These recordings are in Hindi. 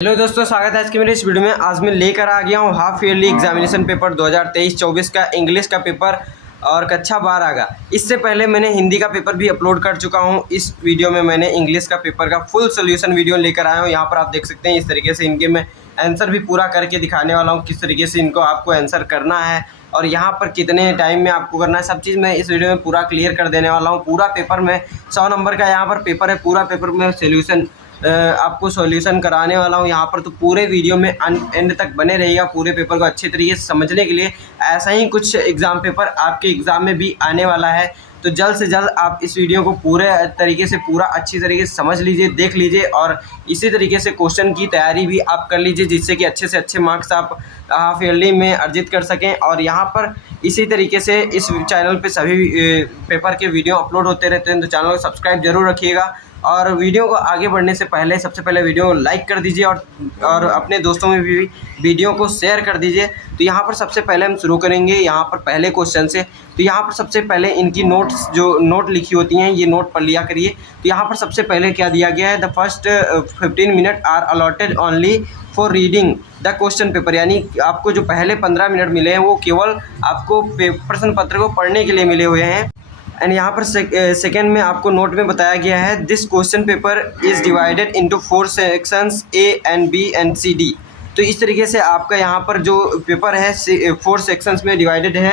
हेलो दोस्तों, स्वागत है आज की मेरे इस वीडियो में। आज मैं लेकर आ गया हूँ हाफ ईयरली एग्जामिनेशन पेपर 2023-24 का इंग्लिश का पेपर और कक्षा 12 का। इससे पहले मैंने हिंदी का पेपर भी अपलोड कर चुका हूँ। इस वीडियो में मैंने इंग्लिश का पेपर का फुल सोल्यूशन वीडियो लेकर आया हूँ। यहाँ पर आप देख सकते हैं इस तरीके से इनके मैं आंसर भी पूरा करके दिखाने वाला हूँ, किस तरीके से इनको आपको आंसर करना है और यहाँ पर कितने टाइम में आपको करना है, सब चीज़ मैं इस वीडियो में पूरा क्लियर कर देने वाला हूँ। पूरा पेपर में 100 नंबर का यहाँ पर पेपर है, पूरा पेपर में सोल्यूशन आपको सॉल्यूशन कराने वाला हूँ यहाँ पर। तो पूरे वीडियो में एंड तक बने रहिएगा पूरे पेपर को अच्छे तरीके से समझने के लिए। ऐसा ही कुछ एग्ज़ाम पेपर आपके एग्ज़ाम में भी आने वाला है, तो जल्द से जल्द आप इस वीडियो को पूरे तरीके से पूरा अच्छी तरीके से समझ लीजिए, देख लीजिए और इसी तरीके से क्वेश्चन की तैयारी भी आप कर लीजिए, जिससे कि अच्छे से अच्छे मार्क्स आप हाफ ईयरली में अर्जित कर सकें। और यहाँ पर इसी तरीके से इस चैनल पे सभी पेपर के वीडियो अपलोड होते रहते हैं, तो चैनल को सब्सक्राइब जरूर रखिएगा। और वीडियो को आगे बढ़ने से पहले सबसे पहले वीडियो को लाइक कर दीजिए और अपने दोस्तों में भी वीडियो को शेयर कर दीजिए। तो यहाँ पर सबसे पहले हम शुरू करेंगे यहाँ पर पहले क्वेश्चन से। तो यहाँ पर सबसे पहले इनकी नोट लिखी होती हैं, ये नोट पढ़ लिया करिए। तो यहाँ पर सबसे पहले क्या दिया गया है, the first 15 minute are allotted only for reading the question paper, यानी आपको जो पहले 15 मिनट मिले हैं वो केवल आपको प्रश्न पत्र को पढ़ने के लिए मिले हुए हैं। एंड यहाँ पर सेकेंड में आपको नोट में बताया गया है, this question paper is divided into 4 sections A and B and C D. तो इस तरीके से आपका यहाँ पर जो पेपर है 4 सेक्शंस में डिवाइडेड है,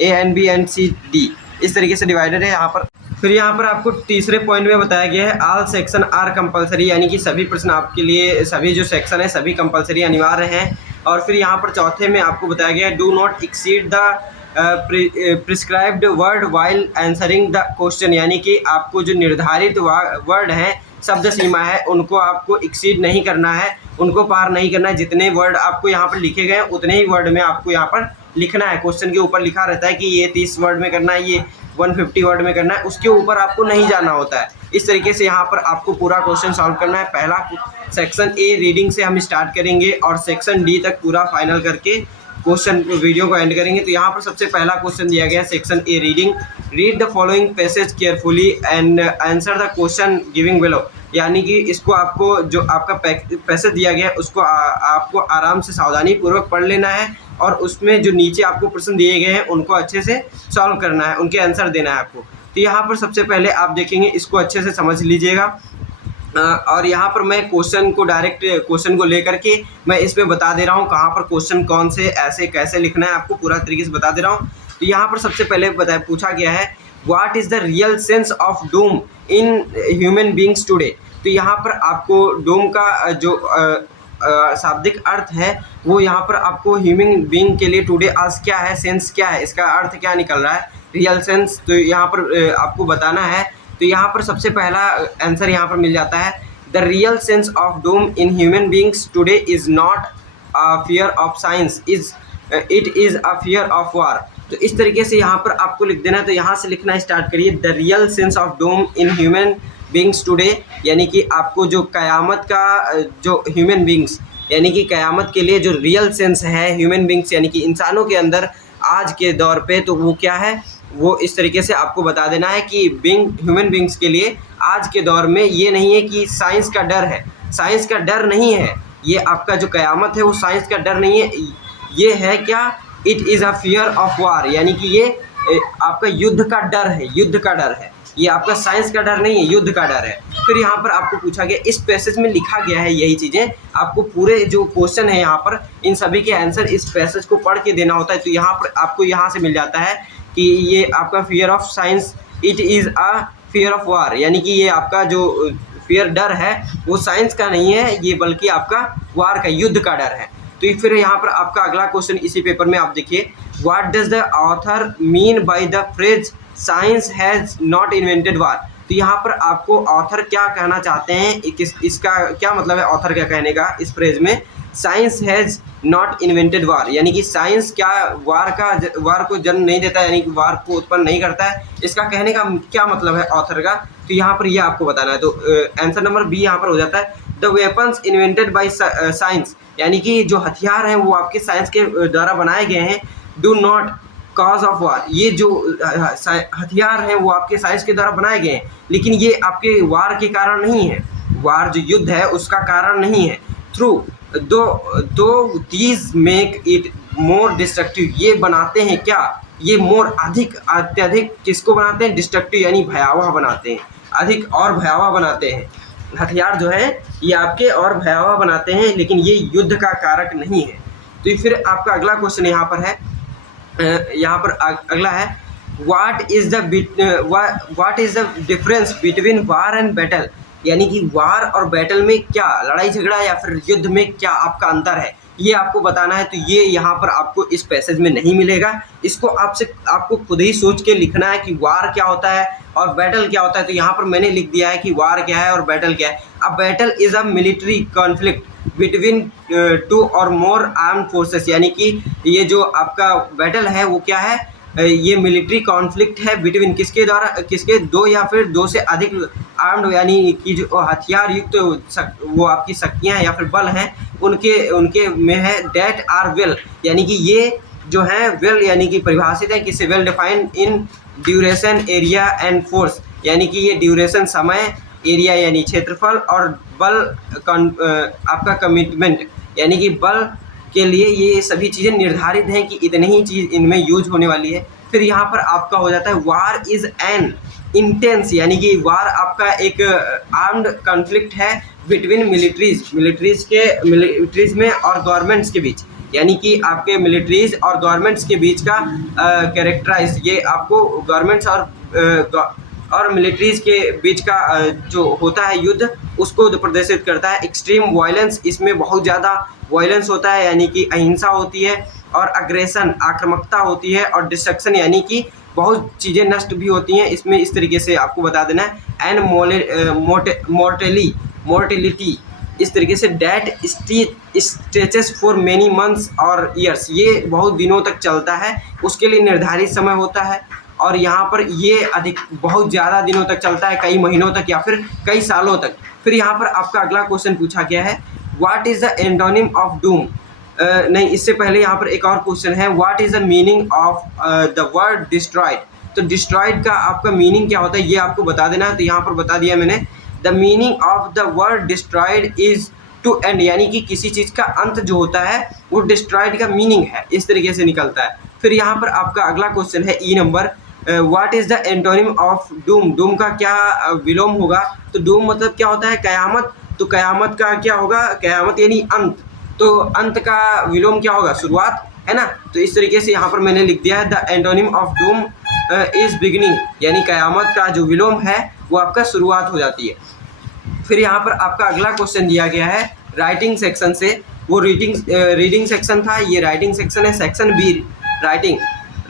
A and B and C D, इस तरीके से डिवाइडेड है यहाँ पर। फिर यहाँ पर आपको तीसरे पॉइंट में बताया गया है, ऑल सेक्शन आर कंपलसरी, यानी कि सभी प्रश्न आपके लिए, सभी जो सेक्शन है सभी कंपलसरी अनिवार्य हैं। और फिर यहाँ पर चौथे में आपको बताया गया है, do not exceed the prescribed word while answering the question, यानी कि आपको जो निर्धारित वर्ड हैं, शब्द सीमा है, उनको आपको एक्सीड नहीं करना है, उनको पार नहीं करना है। जितने वर्ड आपको यहाँ पर लिखे गए हैं उतने ही वर्ड में आपको यहाँ पर लिखना है। क्वेश्चन के ऊपर लिखा रहता है कि ये 30 वर्ड में करना है, ये 150 वर्ड में करना है, उसके ऊपर आपको नहीं जाना होता है। इस तरीके से यहाँ पर आपको पूरा क्वेश्चन सॉल्व करना है। पहला सेक्शन ए रीडिंग से हम स्टार्ट करेंगे और सेक्शन डी तक पूरा फाइनल करके क्वेश्चन वीडियो को एंड करेंगे। तो यहाँ पर सबसे पहला क्वेश्चन दिया गया है, section A reading, read the following passage carefully and answer the question giving below, यानी कि इसको आपको जो आपका पैसेज दिया गया है उसको आपको आराम से सावधानी पूर्वक पढ़ लेना है और उसमें जो नीचे आपको प्रश्न दिए गए हैं उनको अच्छे से सॉल्व करना है, उनके आंसर देना है आपको। तो यहाँ पर सबसे पहले आप देखेंगे, इसको अच्छे से समझ लीजिएगा। और यहाँ पर मैं क्वेश्चन को डायरेक्ट क्वेश्चन को लेकर के मैं इसमें बता दे रहा हूँ कहाँ पर क्वेश्चन कौन से ऐसे कैसे लिखना है, आपको पूरा तरीके से बता दे रहा हूँ। तो यहाँ पर सबसे पहले पूछा गया है, what is the real sense of doom in human beings today. तो यहाँ पर आपको डूम का जो शाब्दिक अर्थ है वो यहाँ पर आपको ह्यूमन बींग के लिए टुडे आज क्या है, सेंस क्या है, इसका अर्थ क्या निकल रहा है, रियल सेंस। तो यहाँ पर आपको बताना है। तो यहाँ पर सबसे पहला आंसर यहाँ पर मिल जाता है, the real sense of doom in human beings today is not a fear of science, it is a fear of war. तो इस तरीके से यहाँ पर आपको लिख देना है। तो यहाँ से लिखना स्टार्ट करिए, the real sense of doom in human beings today, यानी कि आपको जो क़यामत का जो ह्यूमन बींग्स, यानी कि क़यामत के लिए जो रियल सेंस है ह्यूमन बींग्स यानी कि इंसानों के अंदर आज के दौर पे, तो वो क्या है, वो इस तरीके से आपको बता देना है कि ह्यूमन बींग्स के लिए आज के दौर में ये नहीं है कि साइंस का डर है, साइंस का डर नहीं है, ये आपका जो क़यामत है वो साइंस का डर नहीं है, ये है क्या, it is a fear of war, यानी कि ये आपका युद्ध का डर है, युद्ध का डर है, ये आपका साइंस का डर नहीं है, युद्ध का डर है। फिर यहाँ पर आपको पूछा गया, इस पैसेज में लिखा गया है यही चीज़ें, आपको पूरे जो क्वेश्चन है यहाँ पर इन सभी के आंसर इस पैसेज को पढ़ के देना होता है। तो यहाँ पर आपको यहाँ से मिल जाता है कि ये आपका fear of science, it is a fear of war, यानी कि ये आपका जो फियर डर है वो साइंस का नहीं है, ये बल्कि आपका वार का, युद्ध का डर है। तो फिर यहाँ पर आपका अगला क्वेश्चन इसी पेपर में आप देखिए, what does the author mean by the phrase science has not invented war. तो यहाँ पर आपको ऑथर क्या कहना चाहते हैं, इसका क्या मतलब है ऑथर क्या कहने का इस फ्रेज में, साइंस हैज़ नॉट इन्वेंटेड वार, यानी कि साइंस क्या वार को जन्म नहीं देता, यानी कि वार को उत्पन्न नहीं करता है, इसका कहने का क्या मतलब है ऑथर का। तो यहाँ पर यह आपको बताना है। तो आंसर नंबर बी यहाँ पर हो जाता है, the weapons invented by science, यानी कि जो हथियार हैं वो आपके साइंस के द्वारा बनाए गए हैं, do not cause of war, ये जो हथियार हैं वो आपके साइंस के द्वारा बनाए गए हैं, लेकिन ये आपके वार के कारण नहीं है, वार जो युद्ध है उसका कारण नहीं है। थ्रू दो दो these make it more destructive, ये बनाते हैं क्या, ये मोर अधिक अत्यधिक किसको बनाते हैं, डिस्ट्रक्टिव यानी भयावह बनाते हैं, अधिक और भयावह बनाते हैं। हथियार जो है ये आपके और भयावह बनाते हैं, लेकिन ये युद्ध का कारक नहीं है। तो फिर आपका अगला क्वेश्चन यहाँ पर है, यहाँ पर अगला है what is the difference between war and battle, यानी कि वार और बैटल में क्या, लड़ाई झगड़ा या फिर युद्ध में क्या आपका अंतर है, ये आपको बताना है। तो ये यहाँ पर आपको इस पैसेज में नहीं मिलेगा, इसको आपको खुद ही सोच के लिखना है कि वार क्या होता है और बैटल क्या होता है। तो यहाँ पर मैंने लिख दिया है कि वार क्या है और बैटल क्या है। अब battle is a military conflict between two और मोर आर्म्ड फोर्सेस, यानी कि ये जो आपका बैटल है वो क्या है, ये मिलिट्री कॉन्फ्लिक्ट है बिटवीन किसके द्वारा, किसके, दो या फिर दो से अधिक आर्म्ड यानी कि जो हथियार युक्त वो आपकी शक्तियाँ या फिर बल हैं उनके में है। डेट आर वेल, यानी कि ये जो है वेल यानी कि परिभाषित है किससे, well defined in duration area and force, यानी कि ये ड्यूरेशन समय, एरिया यानी क्षेत्रफल और बल आपका कमिटमेंट यानी कि बल के लिए ये सभी चीज़ें निर्धारित हैं कि इतनी ही चीज़ इनमें यूज होने वाली है। फिर यहाँ पर आपका हो जाता है वार इज़ एन इंटेंस, यानी कि वार आपका एक आर्म्ड कॉन्फ्लिक्ट है बिटवीन मिलिट्रीज में और गवर्नमेंट्स के बीच, यानी कि आपके मिलिट्रीज और गवर्नमेंट्स के बीच का कैरेक्टराइज, ये आपको गवर्नमेंट्स और मिलिट्रीज के बीच का जो होता है युद्ध उसको प्रदर्शित करता है। एक्सट्रीम वायलेंस, इसमें बहुत ज़्यादा वायलेंस होता है यानी कि अहिंसा होती है, और अग्रेशन आक्रामकता होती है, और डिस्ट्रक्शन यानी कि बहुत चीज़ें नष्ट भी होती हैं इसमें। इस तरीके से आपको बता देना है। एंड मोर्टेलिटी, इस तरीके say that stretches for many months और ईयर्स, ये बहुत दिनों तक चलता है, उसके लिए निर्धारित समय होता है। और यहाँ पर ये अधिक बहुत ज़्यादा दिनों तक चलता है, कई महीनों तक या फिर कई सालों तक। फिर यहाँ पर आपका अगला क्वेश्चन पूछा गया है what is the antonym of Doom. नहीं, इससे पहले यहाँ पर एक और क्वेश्चन है what is the meaning of the word destroyed. तो डिस्ट्रॉयड का आपका मीनिंग क्या होता है ये आपको बता देना है। तो यहाँ पर बता दिया मैंने, the meaning of the word destroyed is to end, यानी कि किसी चीज़ का अंत जो होता है वो डिस्ट्रॉयड का मीनिंग है, इस तरीके से निकलता है। फिर यहाँ पर आपका अगला क्वेश्चन है E number, what is the antonym of doom. Doom का क्या विलोम होगा। तो डूम मतलब क्या होता है, कयामत। तो कयामत का क्या होगा, कयामत यानी अंत, तो अंत का विलोम क्या होगा, शुरुआत, है ना। तो इस तरीके से यहाँ पर मैंने लिख दिया है the antonym of Doom is beginning, यानी कयामत का जो विलोम है वो आपका शुरुआत हो जाती है। फिर यहाँ पर आपका अगला क्वेश्चन दिया गया है राइटिंग सेक्शन से, वो रीडिंग सेक्शन था, ये राइटिंग सेक्शन है। Section be writing,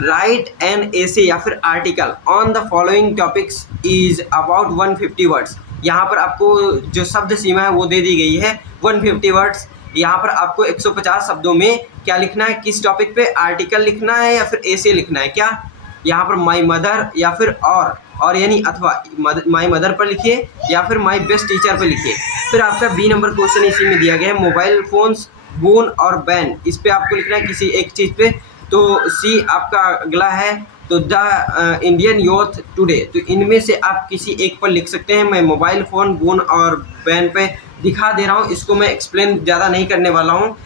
right an essay या फिर article on the following topics is about 150 words. यहाँ पर आपको जो शब्द सीमा है वो दे दी गई है 150 वर्ड्स। यहाँ पर आपको 150 शब्दों में क्या लिखना है, किस टॉपिक पे, आर्टिकल लिखना है या फिर एसे लिखना है। क्या यहाँ पर माई मदर या फिर और यानी अथवा माई मदर पर लिखिए या फिर माई बेस्ट टीचर पर लिखिए। फिर आपका बी नंबर क्वेश्चन इसी में दिया गया है मोबाइल फोन्स, बोन और बैन, इस पे आपको लिखना है किसी एक चीज़ पे। तो सी आपका अगला है तो द इंडियन यूथ टुडे, तो इनमें से आप किसी एक पर लिख सकते हैं। मैं मोबाइल फ़ोन, बोन और बैन पे दिखा दे रहा हूँ, इसको मैं एक्सप्लेन ज़्यादा नहीं करने वाला हूँ,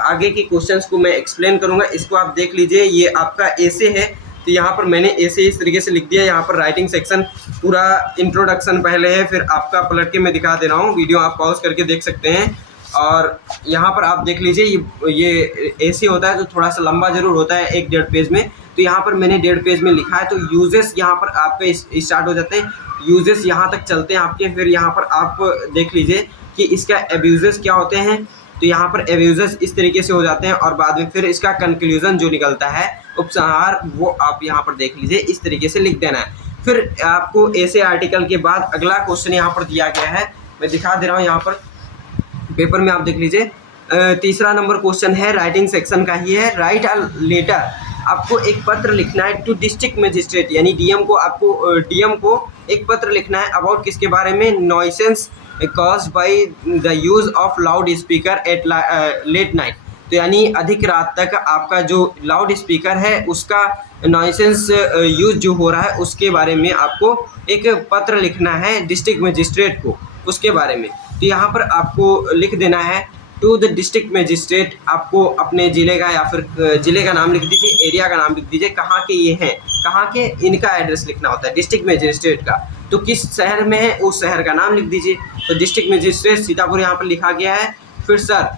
आगे के क्वेश्चंस को मैं एक्सप्लेन करूँगा। इसको आप देख लीजिए, ये आपका ऐसे है। तो यहाँ पर मैंने ऐसे इस तरीके से लिख दिया। यहाँ पर राइटिंग सेक्शन पूरा इंट्रोडक्शन पहले है, फिर आपका पलट के मैं दिखा दे रहा हूँ, वीडियो आप पॉज करके देख सकते हैं। और यहाँ पर आप देख लीजिए, ये ऐसे होता है तो थोड़ा सा लंबा ज़रूर होता है, 1-1.5 पेज में। तो यहाँ पर मैंने 1.5 पेज में लिखा है। तो यूजेस यहाँ पर आपके स्टार्ट हो जाते हैं, यूजेस यहाँ तक चलते हैं आपके। फिर यहाँ पर आप देख लीजिए कि इसका एब्यूजेस क्या होते हैं। तो यहाँ पर एब्यूजेस इस तरीके से हो जाते हैं, और बाद में फिर इसका कंक्लूजन जो निकलता है, उपसंहार, वो आप यहाँ पर देख लीजिए, इस तरीके से लिख देना है। फिर आपको ऐसे आर्टिकल के बाद अगला क्वेश्चन यहाँ पर दिया गया है, मैं दिखा दे रहा हूँ यहाँ पर पेपर में, आप देख लीजिए। तीसरा नंबर क्वेश्चन है राइटिंग सेक्शन का ही है, राइट अ लेटर। आपको एक पत्र लिखना है टू डिस्ट्रिक्ट मजिस्ट्रेट, यानी डीएम को, आपको डीएम को एक पत्र लिखना है अबाउट किसके बारे में, nuisance caused by the use of loud speaker at late night. तो यानी अधिक रात तक आपका जो लाउड स्पीकर है उसका नॉइसेंस यूज जो हो रहा है उसके बारे में आपको एक पत्र लिखना है डिस्ट्रिक्ट मजिस्ट्रेट को, उसके बारे में। तो यहाँ पर आपको लिख देना है टू द डिस्ट्रिक्ट मजिस्ट्रेट, आपको अपने ज़िले का या फिर ज़िले का नाम लिख दीजिए, एरिया का नाम लिख दीजिए, कहाँ के ये हैं, कहाँ के, इनका एड्रेस लिखना होता है डिस्ट्रिक्ट मजिस्ट्रेट का। तो किस शहर में है उस शहर का नाम लिख दीजिए। तो डिस्ट्रिक्ट मजिस्ट्रेट सीतापुर यहाँ पर लिखा गया है। फिर सर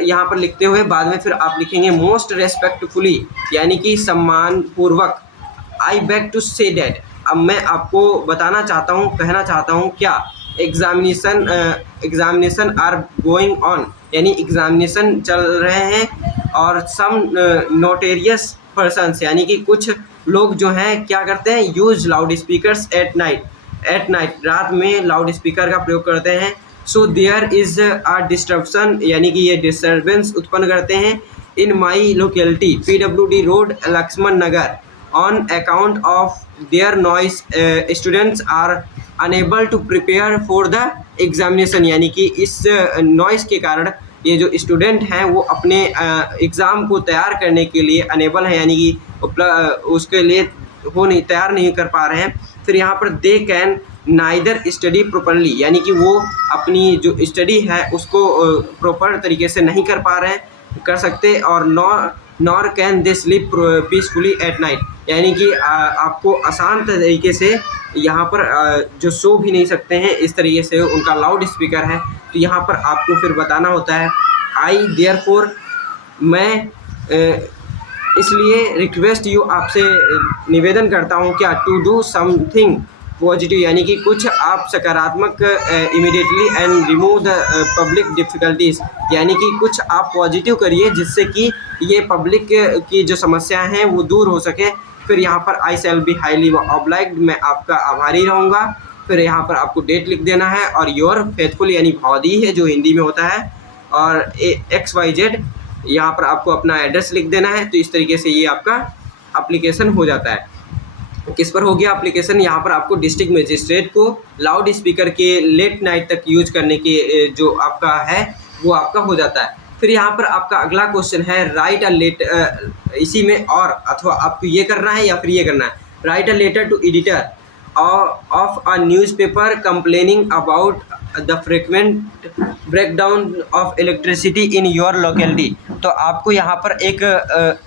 यहाँ पर लिखते हुए बाद में फिर आप लिखेंगे मोस्ट रेस्पेक्टफुली, यानी कि सम्मानपूर्वक, आई बैक टू से डैट। अब मैं आपको बताना चाहता हूँ, कहना चाहता हूँ क्या, एग्जामिनेशन आर गोइंग ऑन, यानी एग्जामिनेशन चल रहे हैं, और सम नोटेरियस पर्सन्स, यानी कि कुछ लोग जो हैं क्या करते हैं, use loud speakers at night, रात में लाउड स्पीकर का प्रयोग करते हैं। सो देयर इज़ आ डिस्टर्बन, यानी कि ये डिस्टर्बेंस उत्पन्न करते हैं in my locality PWD road Lakshman Nagar on account of their noise, students are unable to prepare for the examination, यानी कि इस नॉइस के कारण ये जो स्टूडेंट हैं वो अपने एग्ज़ाम को तैयार करने के लिए अनेबल हैं, यानी कि उसके लिए तैयार नहीं कर पा रहे हैं। फिर यहाँ पर they can neither study properly, यानी कि वो अपनी जो स्टडी है उसको प्रॉपर तरीके से नहीं कर सकते, और nor can they sleep peacefully at night, यानी कि आपको आसान तरीके से यहाँ पर जो सो भी नहीं सकते हैं, इस तरीके से उनका लाउड स्पीकर है। तो यहाँ पर आपको फिर बताना होता है आई देयरफॉर, मैं इसलिए रिक्वेस्ट यू, आपसे निवेदन करता हूँ क्या, टू डू समथिंग पॉजिटिव, यानी कि कुछ आप सकारात्मक immediately and remove the public difficulties, यानी कि कुछ आप पॉजिटिव करिए जिससे कि ये पब्लिक की जो समस्याएं हैं वो दूर हो सके। फिर यहाँ पर आई शैल बी हाईली ऑब्लाइग्ड, मैं आपका आभारी रहूँगा। फिर यहाँ पर आपको डेट लिख देना है, और योर फेथफुल, यानी भावदी है जो हिंदी में होता है, और XYZ यहाँ पर आपको अपना एड्रेस लिख देना है। तो इस तरीके से ये आपका एप्लीकेशन हो जाता है। किस पर हो गया एप्लीकेशन, यहाँ पर आपको डिस्ट्रिक्ट मजिस्ट्रेट को लाउड स्पीकर के लेट नाइट तक यूज करने के जो आपका है वो आपका हो जाता है। फिर यहाँ पर आपका अगला क्वेश्चन है राइट अ लेटर, इसी में और अथवा आपको ये करना है या फिर ये करना है, write a letter to editor of a newspaper complaining about the frequent breakdown of electricity in your locality. तो आपको यहाँ पर एक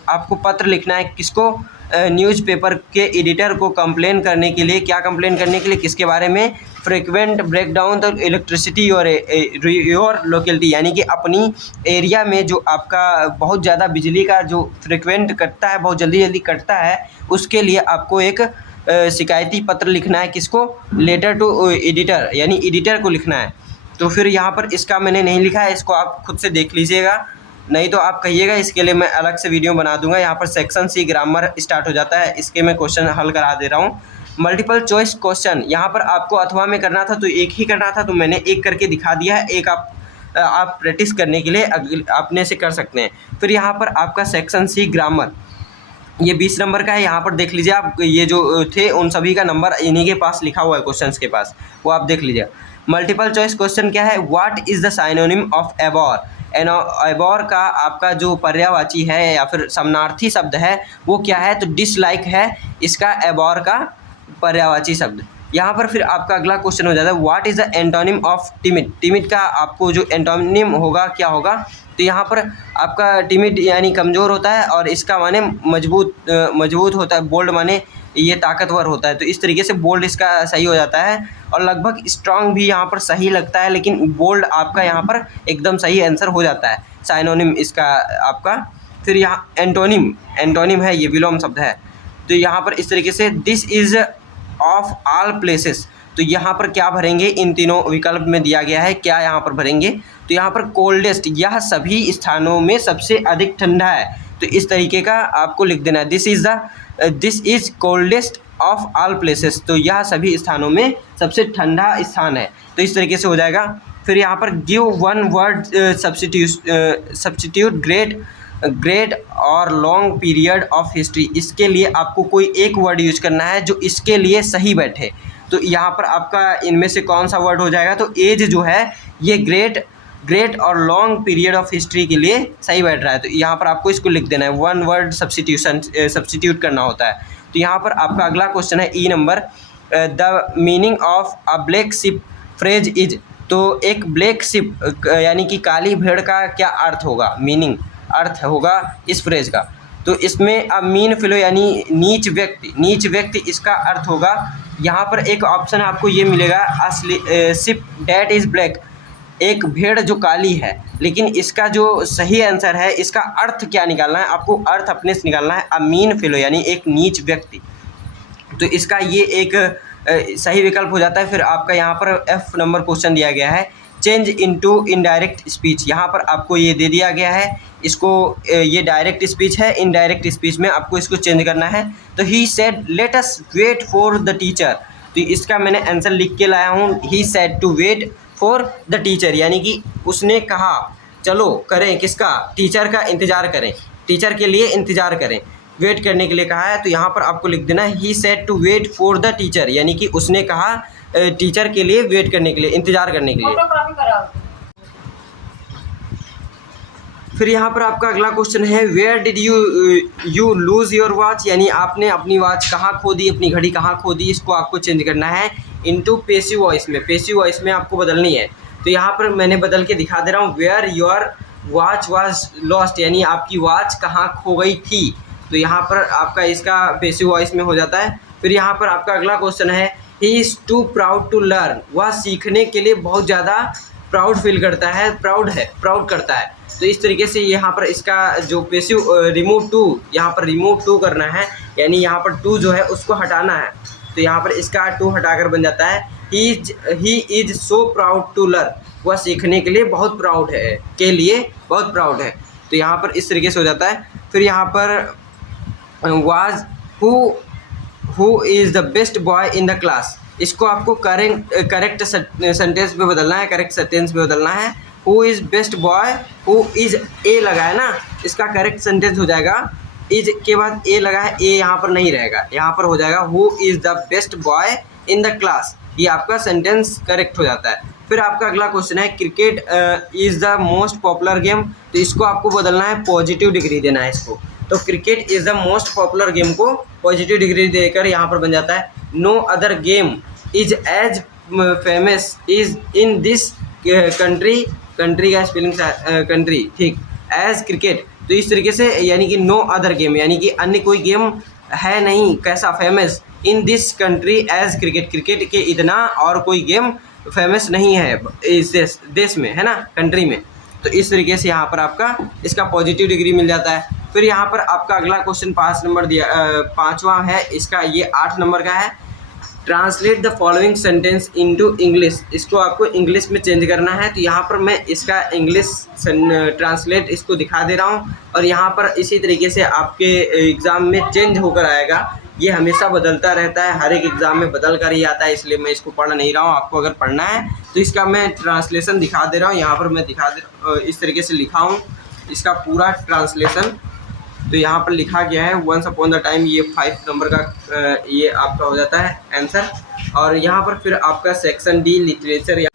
आपको पत्र लिखना है, किसको, न्यूज़पेपर के एडिटर को कंप्लेन करने के लिए। क्या कंप्लेन करने के लिए, किसके बारे में, frequent breakdown the electricity your locality, यानी कि अपनी एरिया में जो आपका बहुत ज़्यादा बिजली का जो फ्रीक्वेंट कटता है, बहुत जल्दी कटता है, उसके लिए आपको एक शिकायती पत्र लिखना है। किसको, लेटर टू एडिटर, यानी एडिटर को लिखना है। तो फिर यहाँ पर इसका मैंने नहीं लिखा है, इसको आप खुद से देख लीजिएगा, नहीं तो आप कहिएगा, इसके लिए मैं अलग से वीडियो बना दूंगा। यहाँ पर सेक्शन C ग्रामर स्टार्ट हो जाता है, इसके मैं क्वेश्चन हल करा दे रहा हूँ। मल्टीपल चॉइस क्वेश्चन, यहाँ पर आपको अथवा में करना था तो एक ही करना था, तो मैंने एक करके दिखा दिया है, एक आप प्रैक्टिस करने के लिए अपने से कर सकते हैं। फिर यहाँ पर आपका सेक्शन C ग्रामर, ये 20 नंबर का है। यहाँ पर देख लीजिए आप, ये जो थे उन सभी का नंबर इन्हीं के पास लिखा हुआ है क्वेश्चंस के पास, वो आप देख लीजिए। मल्टीपल चॉइस क्वेश्चन क्या है, what is the synonym of abhor. Abhor का आपका जो पर्यायवाची है या फिर समानार्थी शब्द है वो क्या है, तो डिसलाइक है इसका एबॉर का पर्यायवाची शब्द। यहाँ पर फिर आपका अगला क्वेश्चन हो जाता है what is the antonym of timid. Timid का आपको जो एंटोनिम होगा क्या होगा, तो यहाँ पर आपका टिमिड यानी कमज़ोर होता है, और इसका माने मजबूत होता है, बोल्ड माने ये ताकतवर होता है। तो इस तरीके से बोल्ड इसका सही हो जाता है, और लगभग स्ट्रांग भी यहाँ पर सही लगता है, लेकिन बोल्ड आपका यहाँ पर एकदम सही आंसर हो जाता है, साइनोनिम इसका आपका। फिर यहाँ एंटोनिम है, ये विलोम शब्द है। तो यहाँ पर इस तरीके से this is of all places, तो यहाँ पर क्या भरेंगे, इन तीनों विकल्प में दिया गया है, क्या यहाँ पर भरेंगे, तो यहाँ पर कोल्डेस्ट, यह सभी स्थानों में सबसे अधिक ठंडा है। तो इस तरीके का आपको लिख देना है, this is coldest of all places, तो यह सभी स्थानों में सबसे ठंडा स्थान है। तो इस तरीके से हो जाएगा। फिर यहाँ पर give one word substitute great और लॉन्ग पीरियड ऑफ हिस्ट्री, इसके लिए आपको कोई एक वर्ड यूज करना है जो इसके लिए सही बैठे। तो यहाँ पर आपका इनमें से कौन सा वर्ड हो जाएगा, तो एज जो है ये ग्रेट और लॉन्ग पीरियड ऑफ हिस्ट्री के लिए सही बैठ रहा है। तो यहाँ पर आपको इसको लिख देना है, वन वर्ड सब्स्टिट्यूट करना होता है। तो यहाँ पर आपका अगला क्वेश्चन है E number, the meaning of a black sheep phrase is. तो एक ब्लैक शिप यानी कि काली भेड़ का क्या अर्थ होगा, मीनिंग अर्थ होगा इस फ्रेज का। तो इसमें अ मीन फेलो यानी नीच व्यक्ति, नीच व्यक्ति इसका अर्थ होगा। यहाँ पर एक ऑप्शन आपको ये मिलेगा, a ship that is black, एक भेड़ जो काली है। लेकिन इसका जो सही आंसर है, इसका अर्थ क्या निकालना है आपको, अर्थ अपने से निकालना है, अ मीन फेलो यानी एक नीच व्यक्ति। तो इसका ये एक सही विकल्प हो जाता है। फिर आपका यहाँ पर एफ नंबर क्वेश्चन दिया गया है, चेंज इनटू इनडायरेक्ट स्पीच। यहाँ पर आपको ये दे दिया गया है, इसको ये डायरेक्ट स्पीच है, इनडायरेक्ट स्पीच में आपको इसको चेंज करना है। तो he said let us wait for the teacher, तो इसका मैंने आंसर लिख के लाया हूँ, he said to wait for the teacher, यानी कि उसने कहा चलो करें किसका, टीचर का इंतज़ार करें, टीचर के लिए इंतज़ार करें, वेट करने के लिए कहा है। तो यहाँ पर आपको लिख देना है he said to wait for the teacher, यानी कि उसने कहा टीचर के लिए वेट करने के लिए, इंतज़ार करने के लिए। फिर यहाँ पर आपका अगला क्वेश्चन है, where did you lose your watch, यानी आपने अपनी वॉच कहाँ खो दी, अपनी घड़ी कहाँ खो दी। इसको आपको चेंज करना है इनटू पैसिव वॉइस में, पैसिव वॉइस में आपको बदलनी है। तो यहाँ पर मैंने बदल के दिखा दे रहा हूँ, where your watch was lost, यानी आपकी वॉच कहाँ खो गई थी। तो यहाँ पर आपका इसका पैसिव वॉइस में हो जाता है। फिर यहाँ पर आपका अगला क्वेश्चन है, he is too proud to learn, वह सीखने के लिए बहुत ज़्यादा प्राउड फील करता है, प्राउड करता है। तो इस तरीके से यहाँ पर इसका जो पैसिव रिमूव टू, यहाँ पर रिमूव टू करना है, यानी यहाँ पर टू जो है उसको हटाना है। तो यहाँ पर इसका टू हटाकर बन जाता है, he is so proud to learn, वह सीखने के लिए बहुत प्राउड है, बहुत प्राउड है। तो यहाँ पर इस तरीके से हो जाता है। फिर यहाँ पर was who is the best boy in the class, इसको आपको करेक्ट सेंटेंस में बदलना है, करेक्ट सेंटेंस में बदलना है। Who is best boy, who is a लगा है ना, इसका करेक्ट सेंटेंस हो जाएगा, इज के बाद ए लगा है, ए यहाँ पर नहीं रहेगा, यहाँ पर हो जाएगा who is the best boy in the class, ये आपका सेंटेंस करेक्ट हो जाता है। फिर आपका अगला क्वेश्चन है, cricket is the most popular game, तो इसको आपको बदलना है, पॉजिटिव डिग्री देना है इसको। तो cricket is the most popular game को पॉजिटिव डिग्री देकर यहाँ पर बन जाता है, no other game is as famous is in this country, country का स्पेलिंग कंट्री, ठीक, एज क्रिकेट। तो इस तरीके से यानी कि नो अदर गेम, यानी कि अन्य कोई गेम है नहीं, कैसा, famous, in this country as cricket, cricket के इतना और कोई गेम फेमस नहीं है इस देश में, है ना, कंट्री में। तो इस तरीके से यहाँ पर आपका इसका पॉजिटिव डिग्री मिल जाता है। फिर यहाँ पर आपका अगला क्वेश्चन 5 नंबर दिया, 5वां है, इसका ये 8 नंबर का है, translate the following sentence into English, इसको आपको इंग्लिश में चेंज करना है। तो यहाँ पर मैं इसका इंग्लिश ट्रांसलेट इसको दिखा दे रहा हूँ, और यहाँ पर इसी तरीके से आपके एग्ज़ाम में चेंज होकर आएगा, ये हमेशा बदलता रहता है, हर एक एग्ज़ाम में बदल कर ही आता है, इसलिए मैं इसको पढ़ नहीं रहा हूँ। आपको अगर पढ़ना है तो इसका मैं ट्रांसलेशन दिखा दे रहा हूँ, यहाँ पर मैं दिखा दे रहा हूँ, इस तरीके से लिखा हूँ इसका पूरा ट्रांसलेशन। तो यहाँ पर लिखा गया है वंस अपॉन द टाइम, ये 5 नंबर का ये आपका हो जाता है आंसर। और यहाँ पर फिर आपका सेक्शन डी लिटरेचर,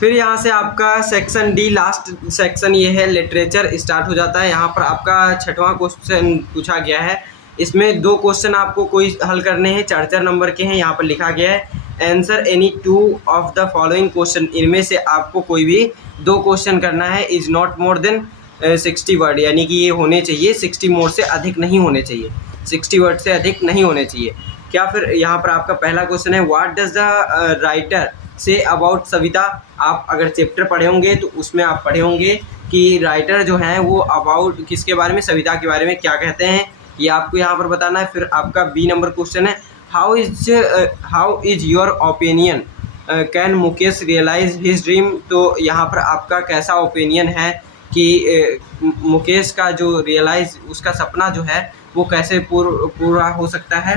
फिर यहाँ से आपका सेक्शन डी लास्ट सेक्शन ये है लिटरेचर स्टार्ट हो जाता है। यहाँ पर आपका 6वां क्वेश्चन पूछा गया है, इसमें 2 क्वेश्चन आपको कोई हल करने हैं, 4-4 नंबर के हैं। यहाँ पर लिखा गया है answer any 2 of the following question, इनमें से आपको कोई भी 2 क्वेश्चन करना है। Is not more than 60 word, यानी कि ये होने चाहिए 60 वर्ड से अधिक नहीं होने चाहिए, 60 वर्ड से अधिक नहीं होने चाहिए। क्या फिर यहाँ पर आपका पहला क्वेश्चन है, what does the writer say about Savita. आप अगर चैप्टर पढ़े होंगे तो उसमें आप पढ़े होंगे कि राइटर जो हैं वो अबाउट किसके बारे में, सविता के बारे में क्या कहते हैं, ये आपको यहाँ पर बताना है। फिर आपका बी नंबर क्वेश्चन है, how is your opinion can Mukesh realise his dream. तो यहाँ पर आपका कैसा ओपिनियन है कि मुकेश का जो रियलाइज़, उसका सपना जो है वो कैसे पूरा हो सकता है।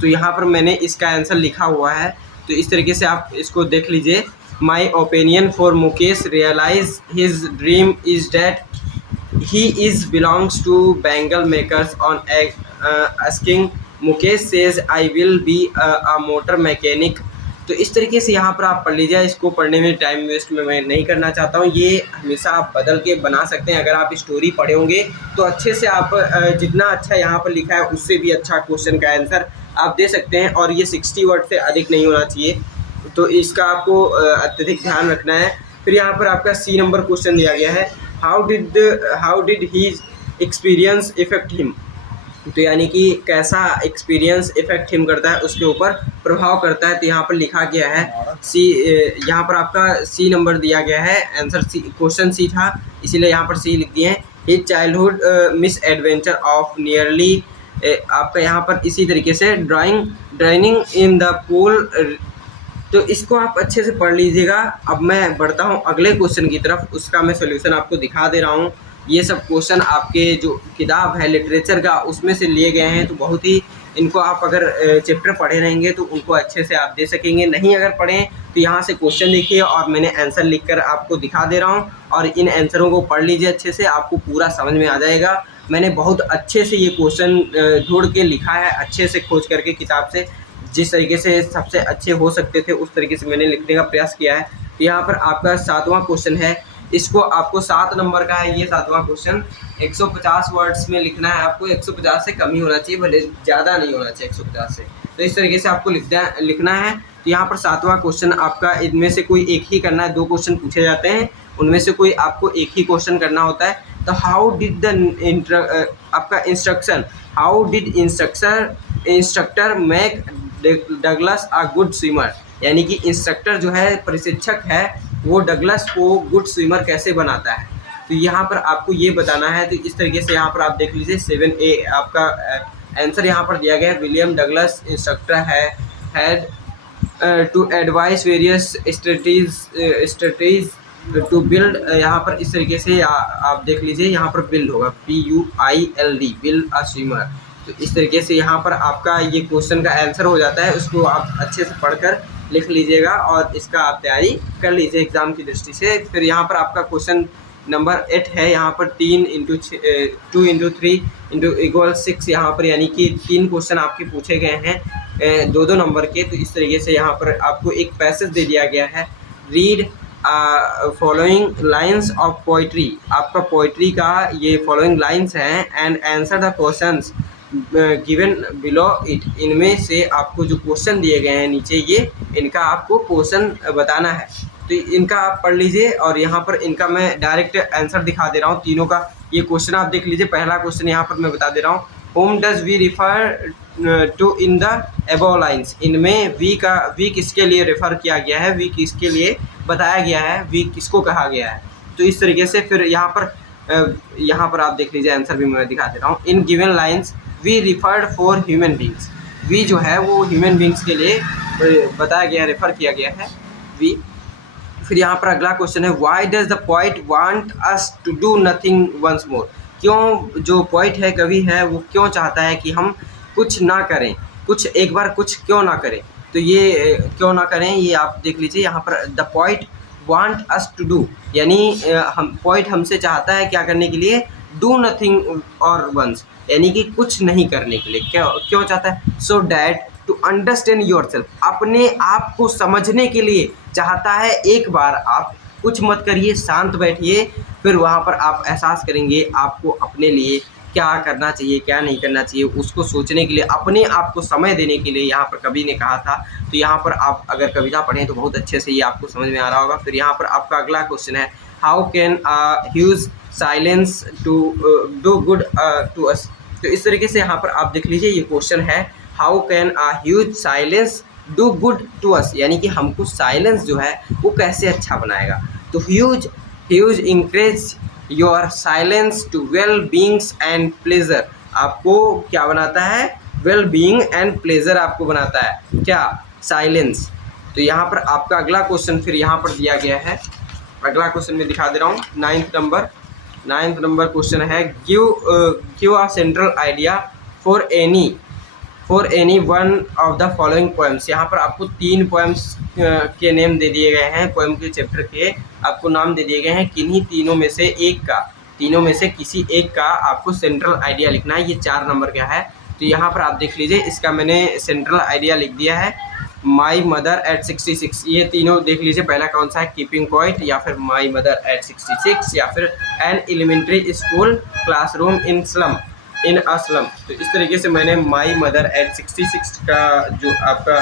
तो यहाँ पर मैंने इसका आंसर लिखा हुआ है, तो इस तरीके से आप इसको देख लीजिए। My opinion for Mukesh realise his dream is that he is belongs to bangle makers on asking Mukesh says I will be a motor mechanic. तो इस तरीके से यहाँ पर आप पढ़ लीजिए, इसको पढ़ने में टाइम वेस्ट में मैं नहीं करना चाहता हूँ, ये हमेशा आप बदल के बना सकते हैं। अगर आप स्टोरी पढ़े होंगे तो अच्छे से आप जितना अच्छा यहाँ पर लिखा है उससे भी अच्छा क्वेश्चन का आंसर आप दे सकते हैं, और ये 60 वर्ड से अधिक नहीं होना चाहिए। तो इसका आपको अत्यधिक ध्यान रखना है। फिर यहाँ पर आपका सी नंबर क्वेश्चन दिया गया है, how did his experience effect him. तो यानी कि कैसा एक्सपीरियंस इफेक्ट हिम करता है, उसके ऊपर प्रभाव करता है। तो यहाँ पर लिखा गया है सी, यहाँ पर आपका सी नंबर दिया गया है, आंसर सी, क्वेश्चन सी था इसीलिए यहाँ पर सी लिख दिए हैं। His childhood miss adventure of nearly, आपका यहाँ पर इसी तरीके से ड्राइनिंग इन द पूल। तो इसको आप अच्छे से पढ़ लीजिएगा। अब मैं बढ़ता हूँ अगले क्वेश्चन की तरफ, उसका मैं सोल्यूशन आपको दिखा दे रहा हूँ। ये सब क्वेश्चन आपके जो किताब है लिटरेचर का उसमें से लिए गए हैं, तो बहुत ही इनको आप अगर चैप्टर पढ़े रहेंगे तो उनको अच्छे से आप दे सकेंगे। नहीं अगर पढ़ें तो यहाँ से क्वेश्चन देखिए और मैंने आंसर लिखकर आपको दिखा दे रहा हूँ, और इन आंसरों को पढ़ लीजिए अच्छे से, आपको पूरा समझ में आ जाएगा। मैंने बहुत अच्छे से ये क्वेश्चन ढूंढ के लिखा है, अच्छे से खोज करके किताब से, जिस तरीके से सबसे अच्छे हो सकते थे उस तरीके से मैंने लिखने का प्रयास किया है। तो यहाँ पर आपका 7वां क्वेश्चन है, इसको आपको 7 नंबर का है ये 7वां क्वेश्चन। 150 वर्ड्स में लिखना है आपको, 150 से कम ही होना चाहिए, भले ज़्यादा नहीं होना चाहिए 150 से। तो इस तरीके से आपको लिखना है। तो यहाँ पर 7वां क्वेश्चन आपका, इनमें से कोई एक ही करना है, 2 क्वेश्चन पूछे जाते हैं, उनमें से कोई आपको एक ही क्वेश्चन करना होता है। तो हाउ डिड द आपका instruction, how did instructor make Douglas a good swimmer, यानी कि इंस्ट्रक्टर जो है, प्रशिक्षक है, वो डगलस को गुड स्विमर कैसे बनाता है। तो यहाँ पर आपको ये बताना है। तो इस तरीके से यहाँ पर आप देख लीजिए 7A आपका आंसर यहाँ पर दिया गया है। विलियम डगलस इंस्ट्रक्टर है, had to advice various strategies to build, यहाँ पर इस तरीके से आप देख लीजिए, यहाँ पर बिल्ड होगा BUILD, बिल्ड अ स्विमर। तो इस तरीके से यहाँ पर आपका ये क्वेश्चन का आंसर हो जाता है, उसको आप अच्छे से पढ़कर लिख लीजिएगा और इसका आप तैयारी कर लीजिए एग्ज़ाम की दृष्टि से। फिर यहाँ पर आपका क्वेश्चन नंबर 8 है, यहाँ पर 3 × 2 × 3 = 6, यहाँ पर यानी कि 3 क्वेश्चन आपके पूछे गए हैं 2-2 नंबर के। तो इस तरीके से यहाँ पर आपको एक पैसेज दे दिया गया है, read following lines of poetry, आपका पोइट्री का ये फॉलोइंग लाइन्स हैं, and answer the questions given below it, इनमें से आपको जो क्वेश्चन दिए गए हैं नीचे, ये इनका आपको क्वेश्चन बताना है। तो इनका आप पढ़ लीजिए और यहाँ पर इनका मैं डायरेक्ट आंसर दिखा दे रहा हूँ तीनों का। ये क्वेश्चन आप देख लीजिए, पहला क्वेश्चन यहाँ पर मैं बता दे रहा हूँ, whom does we refer to in the above lines, इनमें वी किसके लिए रेफ़र किया गया है, वी किसके लिए बताया गया है, वी किसको कहा गया है। तो इस तरीके से फिर यहाँ पर आप देख लीजिए, आंसर भी मैं दिखा दे रहा हूँ। In given lines we referred for human beings, we जो है वो ह्यूमन बींग्स के लिए बताया गया, रेफ़र किया गया है वी। फिर यहाँ पर अगला क्वेश्चन है, why does the poet want us to do nothing once more, क्यों जो पोइट है, कवि है, वो क्यों चाहता है कि हम कुछ ना करें, कुछ एक बार कुछ क्यों ना करें। तो ये क्यों ना करें, ये आप देख लीजिए, यहाँ पर the poet want us to do, यानी हम पोइट हमसे चाहता है क्या करने के लिए, डू नथिंग और वंस, यानी कि कुछ नहीं करने के लिए। क्यों चाहता है, so that to understand yourself, अपने आप को समझने के लिए चाहता है। एक बार आप कुछ मत करिए, शांत बैठिए, फिर वहाँ पर आप एहसास करेंगे आपको अपने लिए क्या करना चाहिए, क्या नहीं करना चाहिए, उसको सोचने के लिए, अपने आप को समय देने के लिए यहाँ पर कवि ने कहा था। तो यहाँ पर आप अगर कविता पढ़ें तो बहुत अच्छे से ये आपको समझ में आ रहा होगा। फिर यहाँ पर आपका अगला क्वेश्चन है, how can huge silence to do good to us. तो इस तरीके से यहाँ पर आप देख लीजिए, ये क्वेश्चन है, how can huge silence do good to us, यानी कि हमको साइलेंस जो है वो कैसे अच्छा बनाएगा। तो huge increase your silence to well beings and pleasure, आपको क्या बनाता है, वेल बींग एंड प्लेजर आपको बनाता है, क्या, साइलेंस। तो यहाँ पर आपका अगला क्वेश्चन फिर यहाँ पर दिया गया है, अगला क्वेश्चन में दिखा दे रहा हूँ, 9th नंबर क्वेश्चन है, give a central idea for any one of the following poems. यहाँ पर आपको 3 पोएम्स के नेम दे दिए गए हैं, पोएम के चैप्टर के आपको नाम दे दिए गए हैं, किन्हीं तीनों में से किसी एक का आपको सेंट्रल आइडिया लिखना है। ये 4 नंबर का है। तो यहाँ पर आप देख लीजिए, इसका मैंने सेंट्रल आइडिया लिख दिया है, माई मदर एट 66। ये तीनों देख लीजिए, पहला कौन सा है, कीपिंग क्वाइट, या फिर माई मदर एट 66, या फिर an elementary school classroom in a slum. तो इस तरीके से मैंने माई मदर एट 66 का जो आपका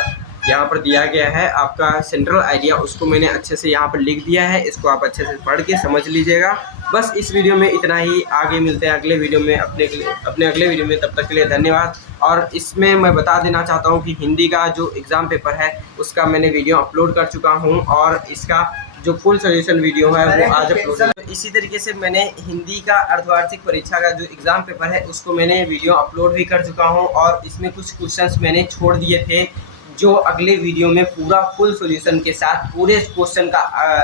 यहाँ पर दिया गया है आपका सेंट्रल आइडिया, उसको मैंने अच्छे से यहाँ पर लिख दिया है। इसको आप अच्छे से पढ़ के समझ लीजिएगा। बस इस वीडियो में इतना ही, आगे मिलते हैं अगले वीडियो में अपने अगले वीडियो में। तब तक के लिए धन्यवाद। और इसमें मैं बता देना चाहता हूँ कि हिंदी का जो एग्ज़ाम पेपर है उसका मैंने वीडियो अपलोड कर चुका हूँ और इसका जो फुल सोल्यूशन वीडियो है वो आज अपलोड। तो इसी तरीके से मैंने हिंदी का अर्धवार्षिक परीक्षा का जो एग्ज़ाम पेपर है उसको मैंने वीडियो अपलोड भी कर चुका हूँ और इसमें कुछ क्वेश्चंस मैंने छोड़ दिए थे जो अगले वीडियो में पूरा फुल सॉल्यूशन के साथ पूरे क्वेश्चन का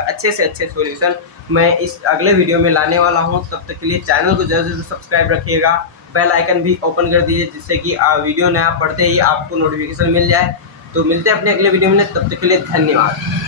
अच्छे से अच्छे सॉल्यूशन मैं इस अगले वीडियो में लाने वाला हूं। तब तक के लिए चैनल को जल्द से सब्सक्राइब रखिएगा, बेल आइकन भी ओपन कर दीजिए जिससे कि वीडियो नया पढ़ते ही आपको नोटिफिकेशन मिल जाए। तो मिलते हैं अपने अगले वीडियो में, तब तक के लिए धन्यवाद।